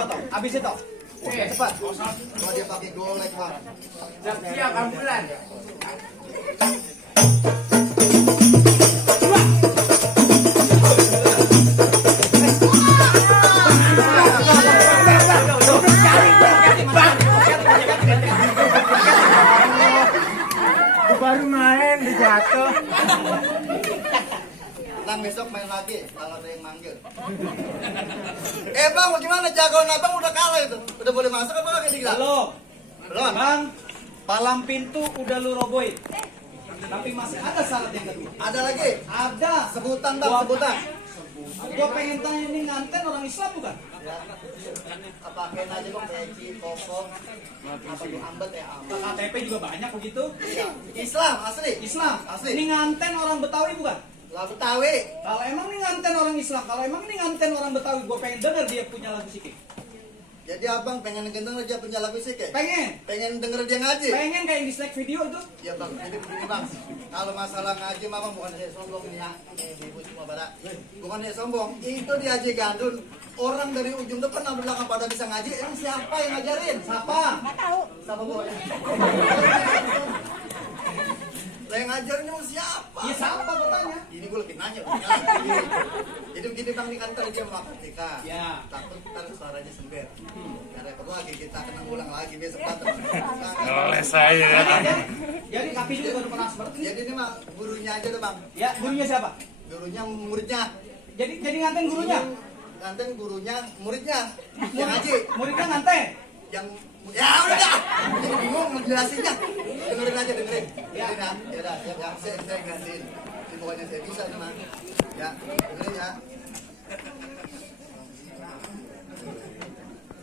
gua toh. Habis itu. Oke, cepat. Kalau dia pakai golek bang. Siap ambulan. Baru main dijatuh. Nang besok main lagi kalau ada yang manggil. Bang, bagaimana jagoan abang udah kalah itu? Udah boleh masuk apa nggak kita? Belum. Belum. Bang, palang pintu udah lu robohin. Tapi masih ada syarat yang kedua. Ada lagi? Ada. Sebutan bang, sebutan. Gua pengen tanya ini nganten orang Islam bukan? Ya. Pakai aja bang, peci, kokong, apa tuh ambet ya ambet. KTP juga banyak begitu. Ya. Islam asli. Islam. Asli. Ini nganten orang Betawi bukan? Lah Betawi. Kalau emang ini nganten orang Islam, kalau emang ini nganten orang Betawi, gua pengen denger dia punya lagu sikit. Jadi abang pengen denger dia punya lagu sih kayak? Pengen. Pengen denger dia ngaji? Pengen kayak di snack video itu. Ya bang, jadi begini bang. Kalau masalah ngaji mah bang bukan saya sombong ini ya. Ini ibu cuma badak. Bukan saya sombong. Itu di Haji Gandun. Orang dari ujung depan sampai belakang pada bisa ngaji. Emang siapa yang ngajarin? Siapa? Siapa boy? Lah yang ngajarin emang siapa? Ya siapa bertanya? Ini gue lagi nanya. Jadi begini bang, ini kan tadi dia mau ketika. Ya. Takut ntar suaranya sember. Karena perlu lagi kita kena ulang lagi besok patah. Oleh saya. Jadi kaki juga baru pernah seperti ini. Jadi ini bang, gurunya aja tuh bang. Ya, gurunya siapa? Gurunya muridnya. Jadi nganten gurunya. Nganten gurunya, muridnya. Yang ngaji. Muridnya nganten. Yang ya udah dah. Jadi bingung mau jelasinnya. Dengerin aja dengerin. Ya. Dengerin ya. Ya udah, ya saya gantiin. Ini pokoknya saya bisa nih bang. Ya, dengerin ya.